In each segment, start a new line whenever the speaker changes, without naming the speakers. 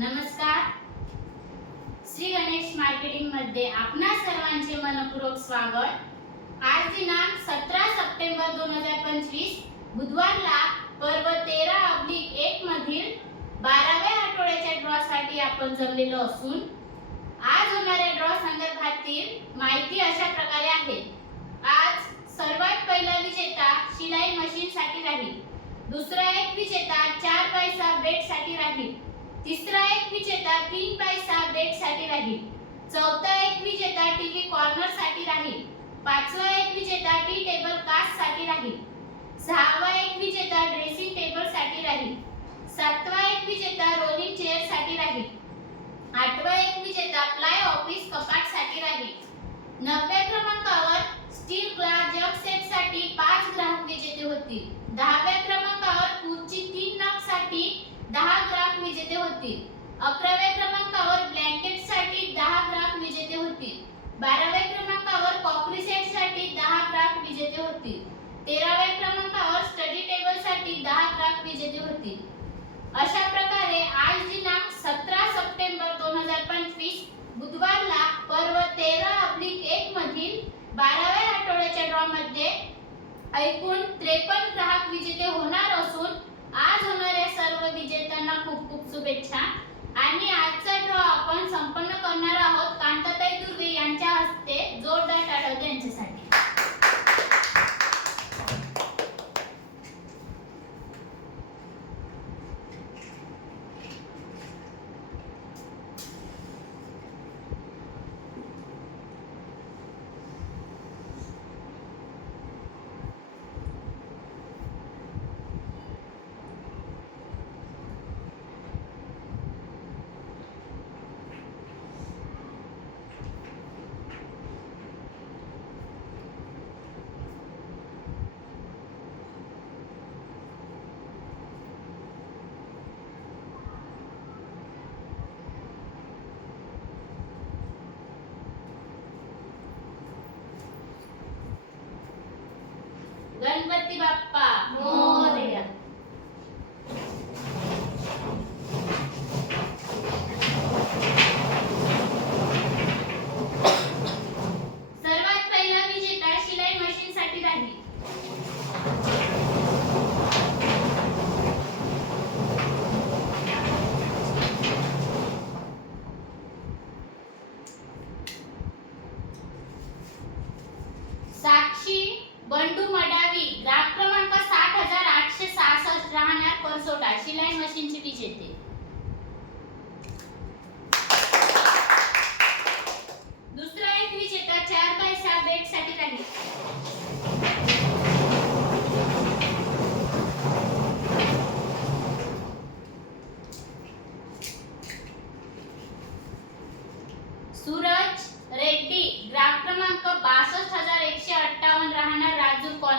नमस्कार. श्री गणेश मार्केटिंगमध्ये आपणा सर्वांचे मनपूर्वक स्वागत. आज दिनांक सतरा सप्टेंबर दोन हजार पंचवीस बुधवारला पर्व तेरा अब्लिक एक मधील बाराव्या आठवड्याच्या ड्रॉसाठी आपण जमलेलो असून आज होणाऱ्या ड्रॉ संदर्भातील माहिती अशा प्रकारे आहे आज सर्वात पहिला विजेता शिलाई मशीन साठी राहील. दुसरा एक विजेता चार पैसा बेटसाठी राहील. तिसरा एक विजेता तीन पैसा बेटसाठी राहील. चौथा एक विजेता टीव्ही कॉर्नरसाठी राहील. पाचवा एक विजेता टी टेबल कास्टसाठी राहील. सहावा एक विजेता ड्रेसिंग टेबलसाठी राहील. सातवा एक विजेता रोलिंग चेअरसाठी राहील. आठवा एक विजेता प्लाय ऑफिस कपाटसाठी राहील. नवव्या क्रमांकावर स्टील ग्लास जग सेटसाठी पाच ग्राहक विजेते होतील. दहाव्या क्रमांकावर खुर्ची तीन नगसाठी दहा ग्राहक विजेते होतील अकराव्या क्रमांकावर ब्लँकेटसाठी दहा ग्राहक विजेते होतील बाराव्या क्रमांकावर कॉपरी सेटसाठी दहा ग्राहक विजेते होतील तेराव्या क्रमांकावर स्टडी टेबलसाठी दहा ग्राहक विजेते होतील अशा प्रकारे आज दिनांक सतरा सप्टेंबर दोन हजार पंचवीस बुधवारला पर्व तेरा अब्लिक एक मधील बाराव्या आठवड्याच्या ड्रॉ मध्ये एकूण त्रेपन्न ग्राहक विजेते होणार असून आज होणाऱ्या सर्व विजेत्यांना खूप खूप शुभेच्छा. आणि आजचा ड्रॉ आपण संपन्न करणार आहोत. कांताताई दुर्वे यांच्या हस्ते जोरदार टाळ्या यांच्यासाठी. ગણપતિ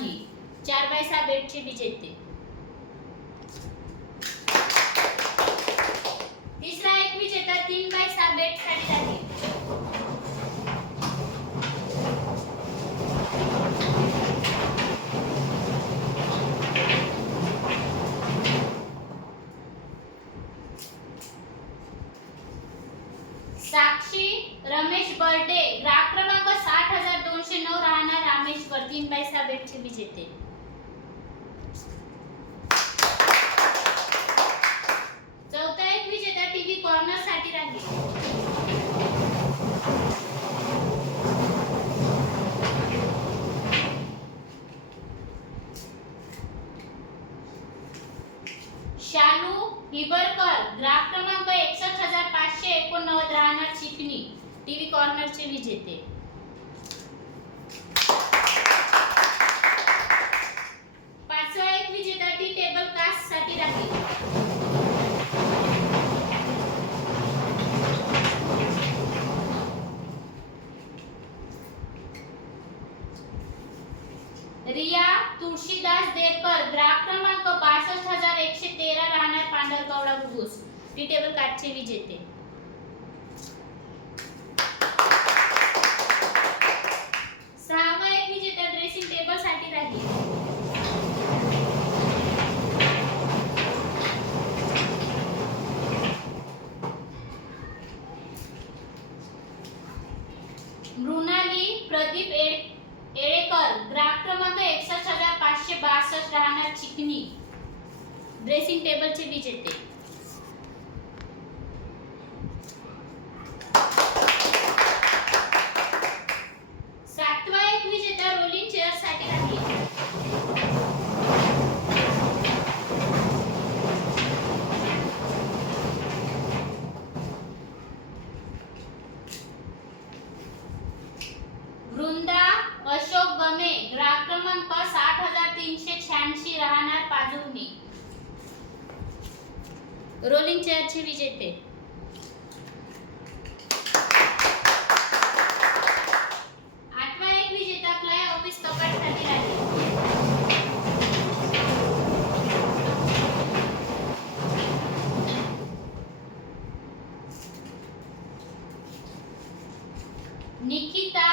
नाही चार बाय सहा बेटचे विजेते तिसरा एक विजेता तीन बाय सहा बेटसाठी যেতে रोलिंग चेअरचे विजेते. आठवा एक विजेता फ्लाय ऑफिस कपाट खाली निकिता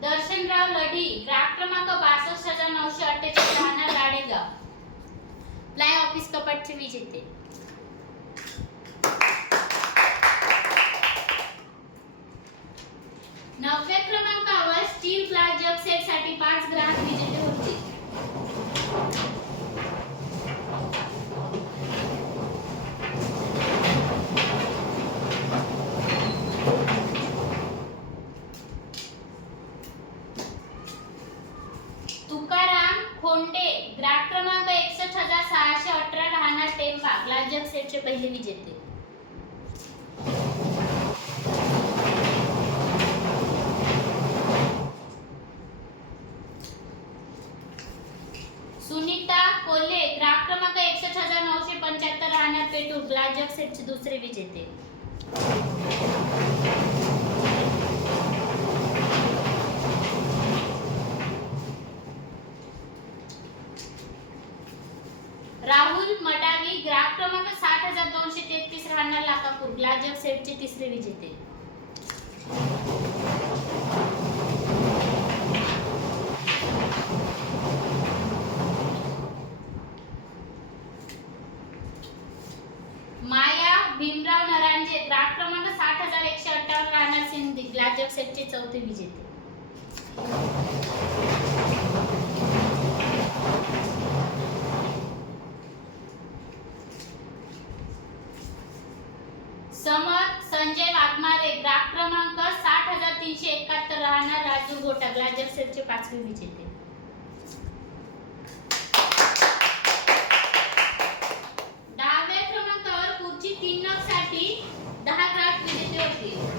दर्शनराव लढी ग्राहक क्रमांक बासष्ट हजार नऊशे अठ्ठेचाळीस राहणार गाडेगाव फ्लाय ऑफिस कपाटचे विजेते नवव्या क्रमांकावर स्टील ग्लास जग सेटसाठी पाच ग्राहक विजेते होते तुकाराम खोंडे ग्राहक क्रमांक एकसष्ट हजार सहाशे अठरा राहणार टेंबा ग्लास जग सेटचे पहिले विजेते सुनीता कोल्हे ग्राहक क्रमांक एकसष्ट हजार नऊशे पंच्याहत्तर राहणार पेटूर सेटचे दुसरे विजेते. राहुल मडावी ग्राहक क्रमांक साठ हजार दोनशे तेहतीस राहणार लाखापूर ग्लाजक सेटचे तिसरे विजेते माया भीमराव नरांजे ग्राहक क्रमांक साठ हजार एकशे अठ्ठावन्न राहणार सिंधी ग्लास जग सेटचे चौथे विजेते. समर संजय वाघमारे ग्राहक क्रमांक साठ हजार तीनशे एकाहत्तर राहणार राजू घोटाक ग्लास सेटचे पाचवे विजेते दहाव्या क्रमांकावर खुर्ची तीन नगसाठी दहा ग्राहक विजेते होते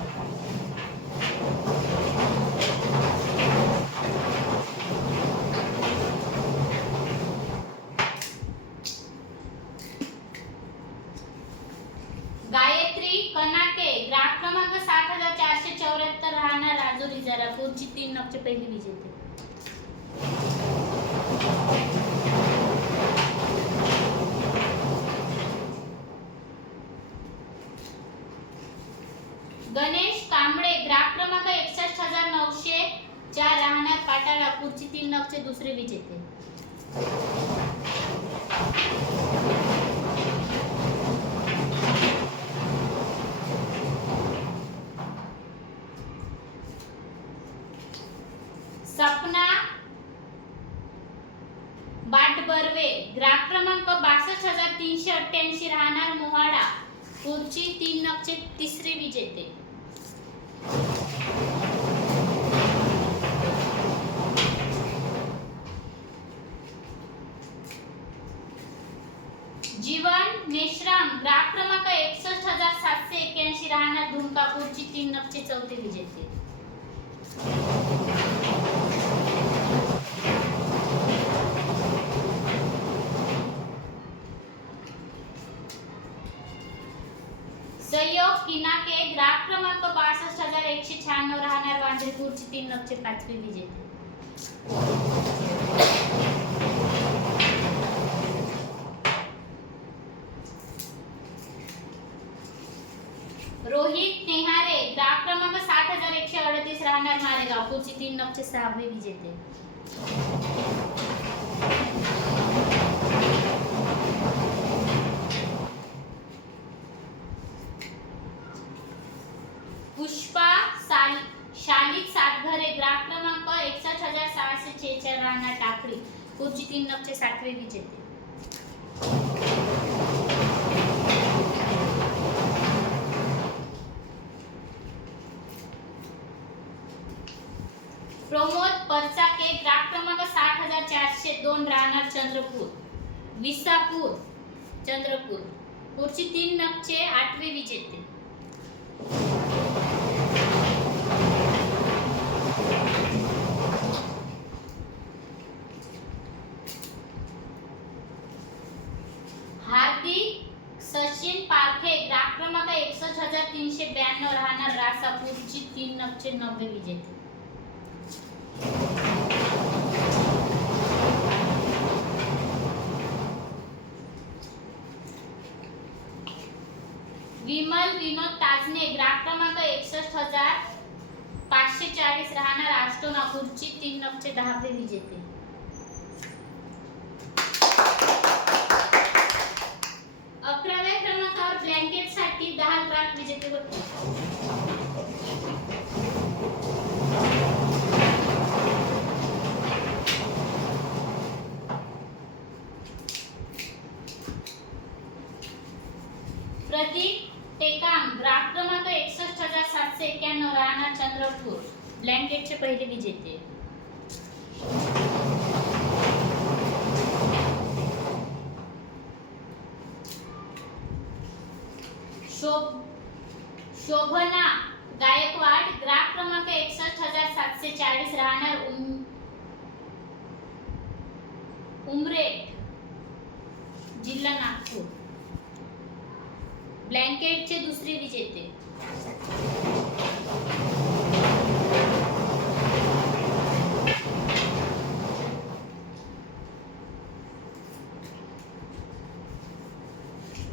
गायत्री कनाके ग्राहक क्रमांक सात हजार चारशे चौऱ्याहत्तर राहणार राजुरी जरा खुर्ची तीन नगचे पहिली विजेते. गणेश कांबळे ग्राहक क्रमांक एकसष्ट हजार नऊशे चार राहणार पाटाळा खुर्ची तीन नगचे दुसरे विजेते. बर्वे. ग्राहक क्रमांक बासष्ट हजार तीनशे अठ्ठ्याऐंशी राहणार मोहाडा. पुढची तीन नक्षे तिसरे विजेते जीवन मेश्राम ग्राहक क्रमांक एकसष्ट हजार सातशे एक्याऐंशी राहणार धुमका खुर्ची तीन नगचे चौथे विजेते सहयोग किनाके ग्राहक क्रमांक बासष्ट हजार एकशे शहाण्णव राहणार वांद्रे तीन नगचे पाचवे विजेते रोहित नेहारे ग्राहक क्रमांक सात हजार एकशे अडतीस राहणार मारेगाव. पुढची तीन नगचे सहावे विजेते. खूपची तीन नगचे सातवे विजेते येते? प्रमोद परचाके ग्राहक क्रमांक सात हजार चारशे दोन राहणार चंद्रपूर. विसापूर चंद्रपूर. पुढची तीन नगचे आठवे विजेते विमल विनोद ताजने ग्राहक क्रमांक एकसष्ट हजार पाचशे चाळीस राहणार आष्टो नागपूरची तीन नगचे दहावे विजेते. अकराव्या क्रमांकावर ब्लँकेटसाठी दहा ग्राहक विजेते होते प्रतीक टेकाम ग्राहक क्रमांक एकसष्ट हजार सातशे एक्क्याण्णव राहणार चंद्रपूर ब्लँकेटचे पहिले विजेते शोभ शोभना गायकवाड ग्राहक क्रमांक एकसष्ट हजार सातशे चाळीस राहणार उम उमरेठ जिल्हा नागपूर. ब्लँकेटचे दुसरे विजेते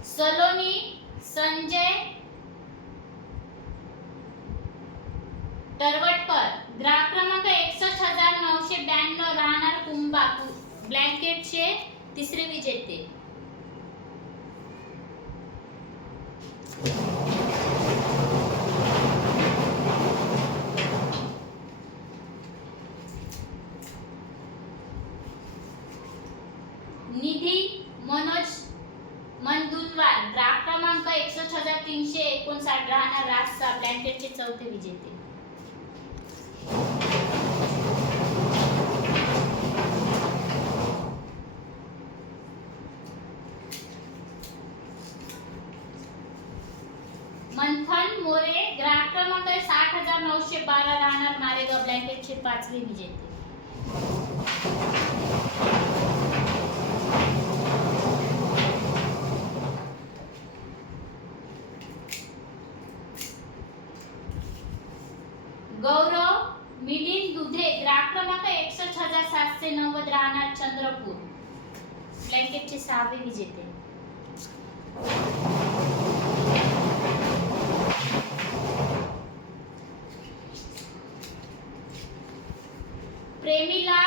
सलोनी संजय तरवटकर ग्राहक क्रमांक एकसष्ट हजार नऊशे ब्याण्णव ब्लँकेटचे तिसरे विजेते निधी मनोज मंदुलवार ग्राहक क्रमांक एकसष्ट हजार तीनशे एकोणसाठ राहणार राजसा ब्लँकेटचे चौथे विजेते मंथन मोरे ग्राहक क्रमांक साठ हजार नऊशे बारा राहणार मारेगाव ब्लँकेटचे पाचवे विजेते. गौरव मिलिंद दुधे ग्राहक क्रमांक एकसष्ट हजार सातशे नव्वद राहणार चंद्रपूर. ब्लँकेटचे सहावे विजेते प्रेमीला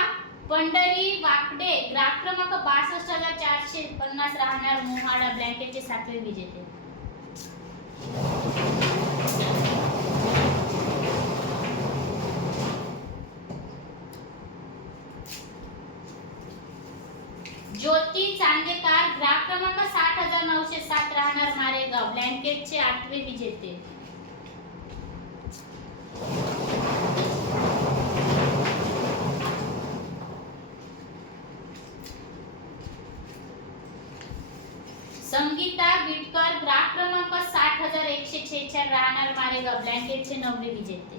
पंढरी वाकडे ग्राहक क्रमांक बासष्ट हजार चारशे पन्नास राहणार मोहाडा ब्लँकेटचे सातवे विजेते. ज्योती चांदेकार ग्राहक क्रमांक साठ हजार नऊशे सात राहणार मारेगाव ब्लँकेटचे आठवे विजेते संगीता बिटकर ग्राहक क्रमांक साठ हजार एकशे छेचाळ राहणार ब्लँकेटचे नववे विजेते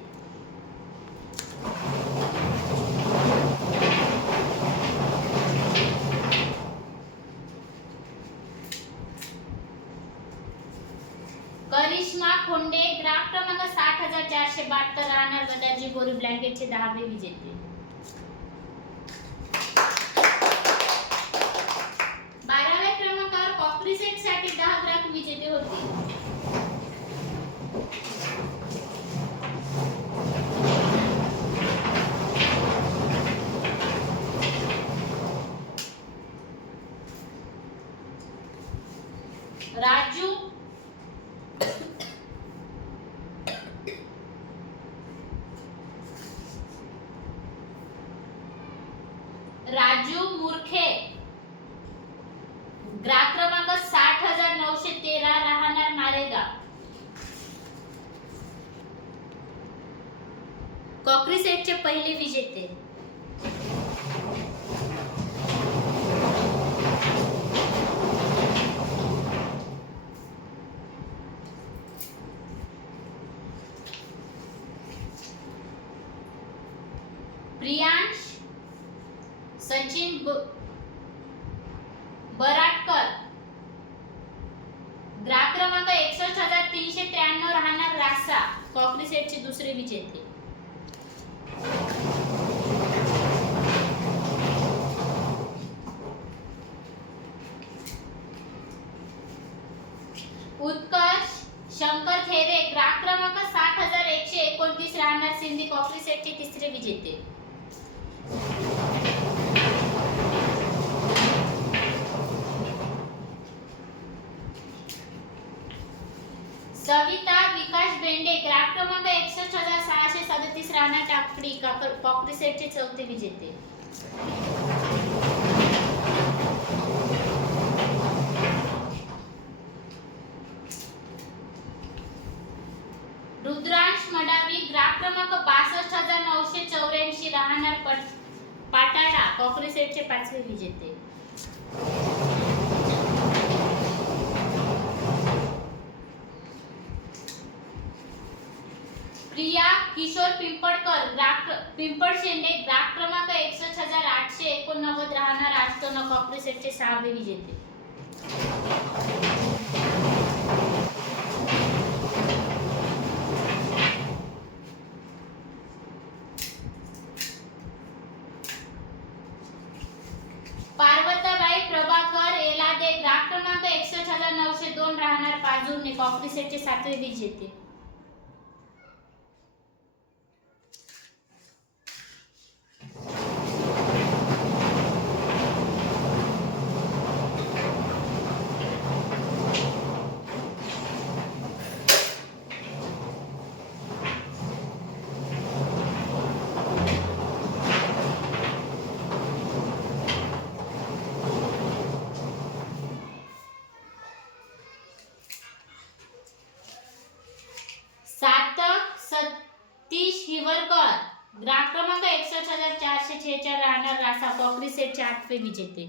करिश्मा खोंडे ग्राहक क्रमांक साठ हजार चारशे बहात्तर राहणार गदाजी गोरी ब्लँकेटचे दहावे विजेते बाराव्या क्रमांकावर कॉपरी सेटसाठी दहा ग्राहक विजेते होते राजू राजू मुरखे. ग्राहक क्रमांक साठ हजार नऊशे तेरा राहणार मारेगाव. कॉकरी सेटचे पहिले विजेते कॉकरी सेटचे दुसरे विजेते उत्कर्ष शंकर खेरे ग्राहक क्रमांक साठ हजार एकशे एकोणतीस राहणार सिंधी कॉफी सेटचे तिसरे विजेते सविता विकास बेंडे ग्राहक क्रमांक एकसष्ट हजार सहाशे सदतीस राहणार टाकडी काकर- कॉफी सेटचे चौथे विजेते. रुद्रांश मडावी ग्राफ क्रमांक बासष्ट हजार नऊशे चौऱ्याऐंशी राहणार पट पाटाळा कॉकरी सेटचे पाचवे विजेते. प्रिया किशोर पिंपळकर ग्राफ पिंपळ शेंडे ग्राहक क्रमांक एकसष्ट हजार आठशे एकोणनव्वद राहणार. आष्टोना कॉकरी सेटचे सहावे विजेते पार्वताबाई प्रभाकर एलादे ग्राहक क्रमांक एकसष्ट हजार नऊशे दोन राहणार. पाजूरने कॉफी सातवे विजेते सातक सतीश हिवरकर ग्राहक क्रमांक एकसष्ट हजार चारशे छेचाळ राहणार रासा कॉकरी सेटचे आठवे विजेते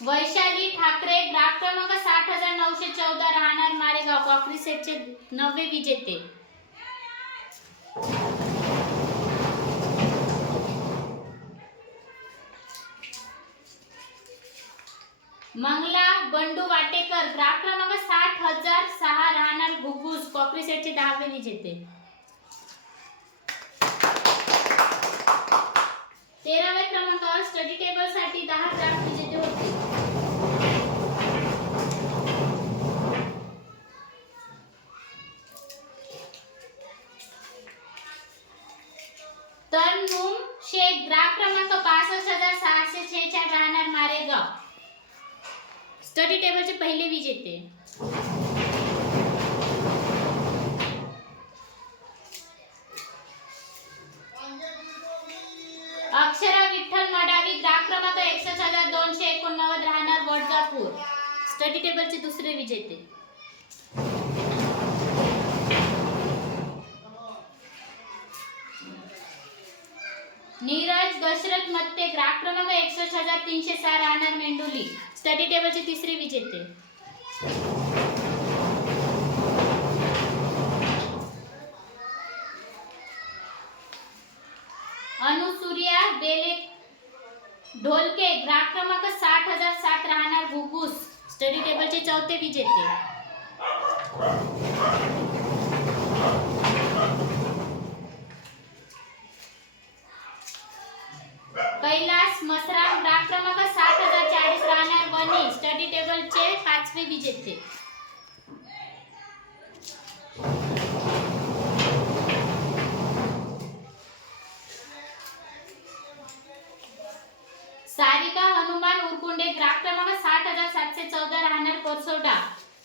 वैशाली ठाकरे ग्राहक क्रमांक साठ हजार नऊशे चौदा राहणार मारेगाव. कॉकरी सेटचे नववे विजेते. मंगला बंडू वाटेकर ग्राहक क्रमांक साठ हजार सहा राहणार घुगुस कॉपी सेटचे दहावे विजेते. तेराव्या क्रमांकावर स्टडी टेबलसाठी दहा ड्राफ्ट विजेते होते. तर शेख ग्राहक क्रमांक पासष्ट हजार सहाशे छेचाळ राहणार मारेगाव. स्टडी टेबलचे पहिले विजेते अक्षरा विठ्ठल मडावी ग्राम क्रमांक एकसष्ट हजार दोनशे एकोणनव्वद राहणार वडगापूर. स्टडी टेबलचे दुसरे विजेते नीरज दशरथ मत्ते ग्राहक क्रमांक एकसष्ट हजार तीनशे सहा राहणार मेंडोली. स्टडी टेबलचे तिसरे विजेते. अनुसूर्या बेले ढोलके ग्राहक क्रमांक साठ हजार सात राहणार घुगुस. स्टडी टेबलचे चौथे विजेते. कैलास मसराम डाक क्रमांक सात हजार चाळीस राहणार वनी स्टडी टेबलचे पाचवे विजेते. सारिका हनुमान उरकुंडे ग्राहक क्रमांक सात हजार सातशे चौदा राहणार परसोडा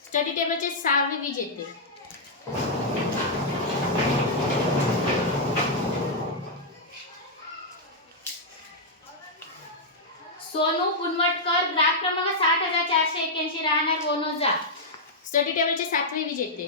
स्टडी टेबलचे सहावे विजेते सोनू पुनवटकर ग्राहक क्रमांक साठ हजार चारशे एक्याऐंशी राहणार वनोजा स्टडी टेबलचे सातवे विजेते.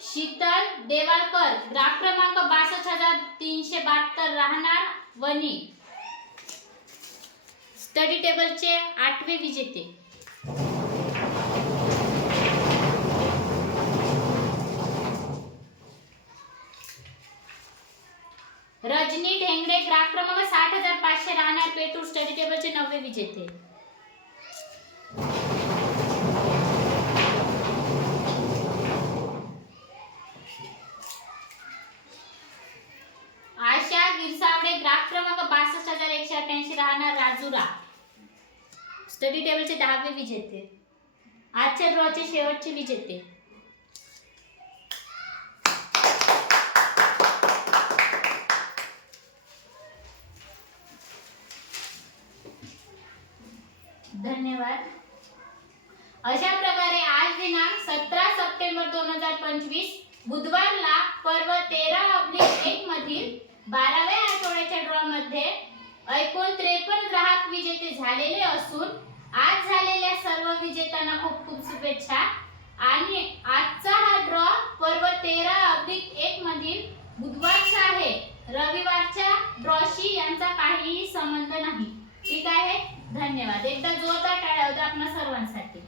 शीतल देवाळकर ग्राहक क्रमांक बासष्ट हजार तीनशे बहात्तर राहणार वनी स्टडी टेबलचे आठवे विजेते. क्रमांक साठ हजार पाचशे राहणार पेटूर स्टडी टेबलचे नववे विजेते. आशा गिरसावडे ग्राफ क्रमांक पासष्ट हजार एकशे अठ्ठ्याऐंशी राहणार राजुरा. स्टडी टेबलचे दहावे विजेते. आजच्या ड्रॉचे शेवटचे विजेते. अशा प्रकारे आज दिनांक सतरा सप्टेंबर दोन हजार पंचवीस बुधवारला पर्व तेरा ऑब्लिक एक मधील बाराव्या आठवड्याच्या ड्रॉ मध्ये एकूण त्रेपन्न ग्राहक विजेते झालेले असून आज झालेल्या सर्व विजेत्यांना खूप खूप शुभेच्छा. आणि आजचा हा ड्रॉ पर्व तेरा ऑब्लिक एक मधील बुधवारचा आहे. रविवारच्या ड्रॉशी यांचा काहीही संबंध नाही. ठीक आहे? धन्यवाद. एकदा जोरदार टाळ्या होत्या आपणा सर्वांसाठी.